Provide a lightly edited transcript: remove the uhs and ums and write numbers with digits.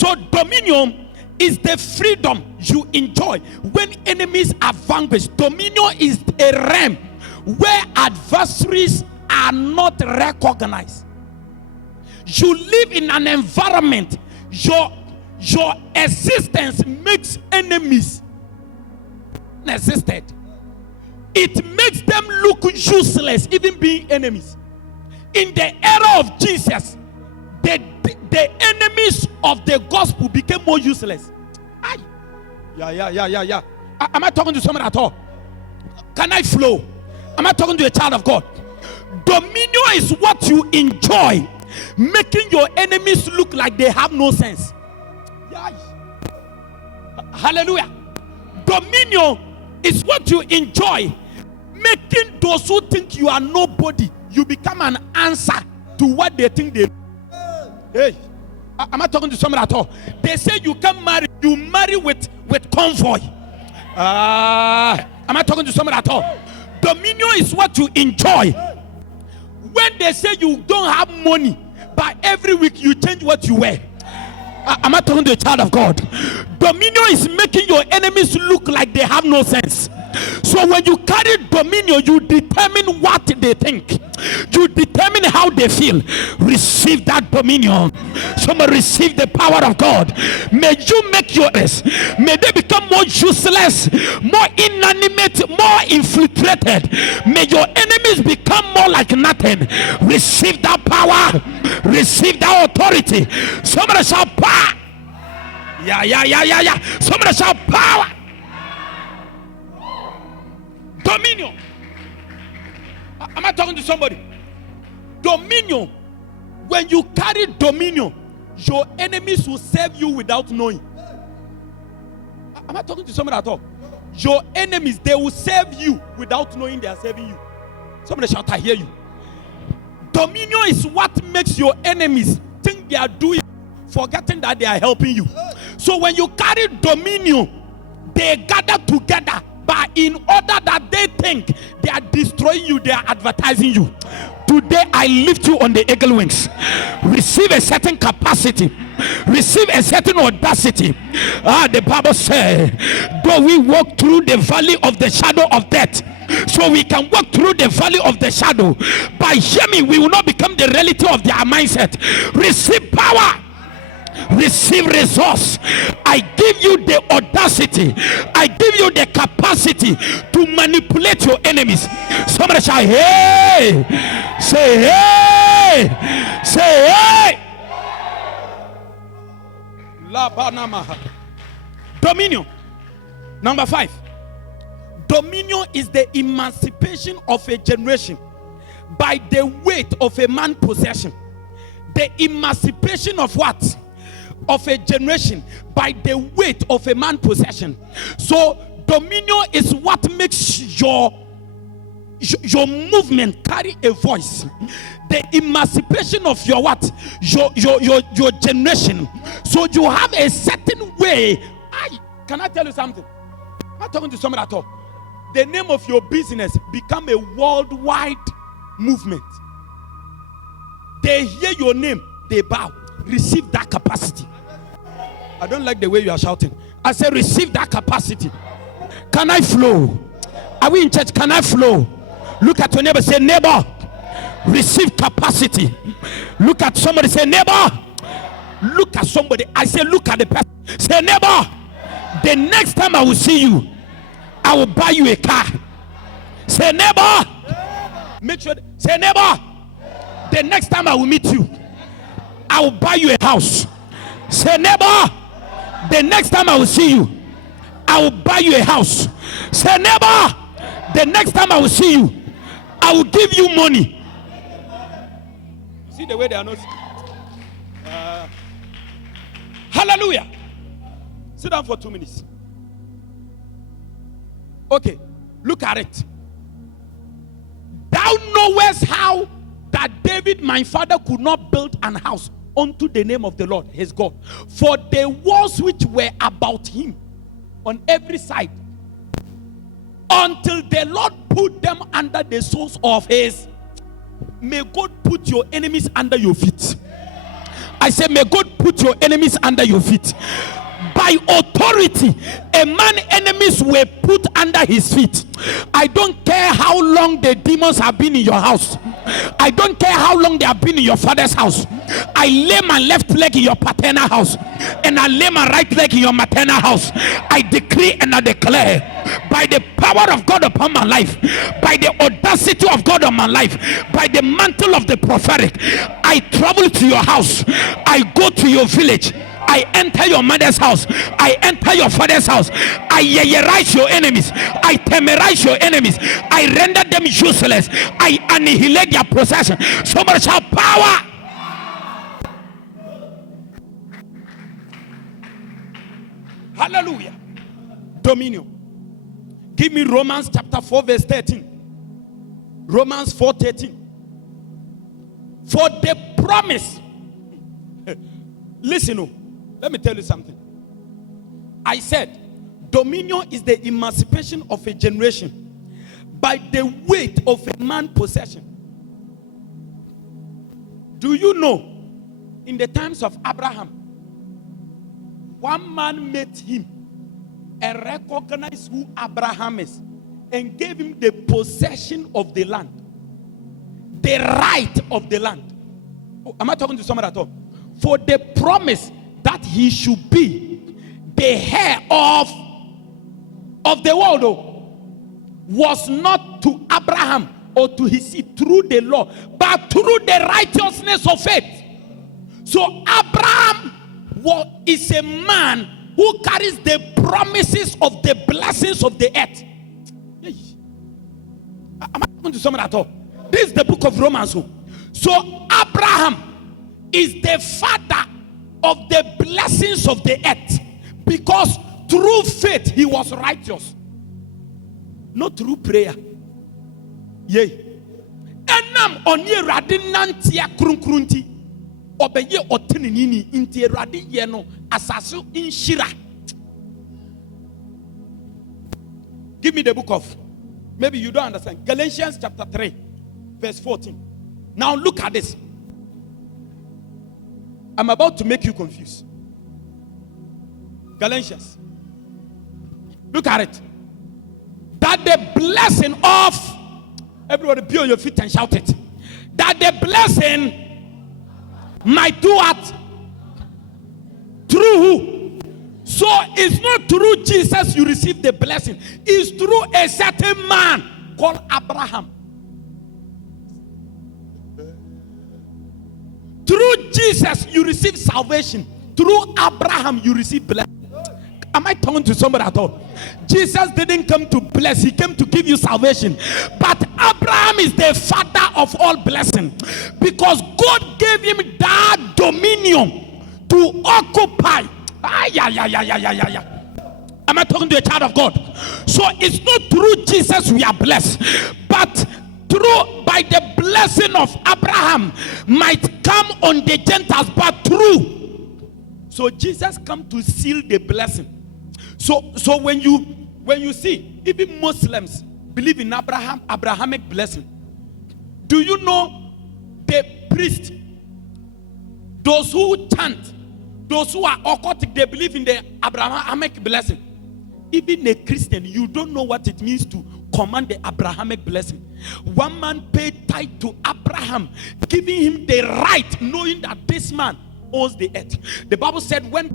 So dominion is the freedom you enjoy when enemies are vanquished. Dominion is a realm where adversaries are not recognized. You live in an environment, your existence makes enemies existed. It makes them look useless, even being enemies. In the era of Jesus, the enemies of the gospel became more useless. Aye. Yeah. Am I talking to someone at all? Can I flow? Am I talking to a child of God? Dominion is what you enjoy, making your enemies look like they have no sense. Yeah. Hallelujah. Dominion is what you enjoy, making those who think you are nobody, you become an answer to what they think they. Hey, am I talking to someone at all? They say you can marry, you marry with convoy. Am I talking to someone at all? Dominion is what you enjoy. When they say you don't have money, but every week you change what you wear. Am I talking to a child of God? Dominion is making your enemies look like they have no sense. So when you carry dominion, you determine what they think. You determine how they feel. Receive that dominion. Somebody receive the power of God. May you make yours. May they become more useless, more inanimate, more infiltrated. May your enemies become more like nothing. Receive that power. Receive that authority. Somebody shout power. Yeah. Somebody shout power. Dominion. Am I talking to somebody? Dominion. When you carry dominion, your enemies will serve you without knowing. Am I talking to somebody at all? Your enemies, they will serve you without knowing they are serving you. Somebody shout, I hear you. Dominion is what makes your enemies think they are doing, forgetting that they are helping you. So when you carry dominion, they gather together. But in order that they think they are destroying you, they are advertising you. Today I lift you on the eagle wings. Receive a certain capacity. Receive a certain audacity. The Bible says, though we walk through the valley of the shadow of death, so we can walk through the valley of the shadow. By hearing, we will not become the reality of their mindset. Receive power. Receive resource. I give you the audacity. I give you the capacity to manipulate your enemies. Somebody shout, hey! Say, hey! Say, hey! Dominion. Number 5. Dominion is the emancipation of a generation by the weight of a man's possession. The emancipation of what? Of a generation by the weight of a man's possession. So dominion is what makes your movement carry a voice. The emancipation of your what? Your generation. So you have a certain way. Can I tell you something? I'm not talking to someone at all. The name of your business become a worldwide movement. They hear your name, they bow. Receive that capacity. I don't like the way you are shouting. I say receive that capacity. Can I flow? Are we in church? Can I flow? Look at your neighbor, say neighbor, receive capacity. Look at somebody, say neighbor. Look at somebody. I say look at the person. Say neighbor, the next time I will see you, I will buy you a car. Say neighbor. Make sure. Say neighbor, the next time I will meet you, I will buy you a house. Say neighbor, the next time I will see you, I will buy you a house. Say neighbor, the next time I will see you, I will give you money. See the way they are not. Hallelujah. Sit down for 2 minutes. Okay, look at it. Thou knowest how that David my father could not build an house unto the name of the Lord his God, for the walls which were about him on every side, until the Lord put them under the soles of his. May God put your enemies under your feet. I say, may God put your enemies under your feet. By authority, a man enemies were put under his feet. I don't care how long the demons have been in your house. I don't care how long they have been in your father's house. I lay my left leg in your paternal house, and I lay my right leg in your maternal house. I decree and I declare, by the power of God upon my life, by the audacity of God on my life, by the mantle of the prophetic, I travel to your house. I go to your village. I enter your mother's house. I enter your father's house. I yearize your enemies. I terrorize your enemies. I render them useless. I annihilate their possession. Somebody shout power. Hallelujah. Dominion. Give me Romans chapter 4 verse 13. Romans 4:13. For the promise. Listen. Let me tell you something. I said, dominion is the emancipation of a generation by the weight of a man's possession. Do you know, in the times of Abraham, one man met him and recognized who Abraham is and gave him the possession of the land, the right of the land. Oh, am I talking to someone at all? For the promise that he should be the heir of the world was not to Abraham or to his seed through the law, but through the righteousness of faith. So Abraham is a man who carries the promises of the blessings of the earth. Am I talking to someone at all? This is the book of Romans. So Abraham is the father of the blessings of the earth, because through faith he was righteous, not through prayer. Yay. Enam onye rade nantia krunkrunti obeye otenini inti rade ye no asaso inshira. Give me the book of, maybe you don't understand, Galatians chapter 3 verse 14. Now look at this. I'm about to make you confused. Galatians. Look at it. That the blessing of, everybody be on your feet and shout it. That the blessing might do what? Through who? So it's not through Jesus you receive the blessing. It's through a certain man called Abraham. Through Jesus, you receive salvation. Through Abraham, you receive blessing. Am I talking to somebody at all? Jesus didn't come to bless, he came to give you salvation. But Abraham is the father of all blessing, because God gave him that dominion to occupy. Am I talking to a child of God? So it's not through Jesus we are blessed, but through, by the blessing of Abraham might come on the Gentiles, but through. So Jesus come to seal the blessing. So when you see, even Muslims believe in Abrahamic blessing. Do you know the priest, those who chant, those who are occultic, they believe in the Abrahamic blessing. Even a Christian, you don't know what it means to command the Abrahamic blessing. One man paid tithe to Abraham, giving him the right, knowing that this man owns the earth. The Bible said when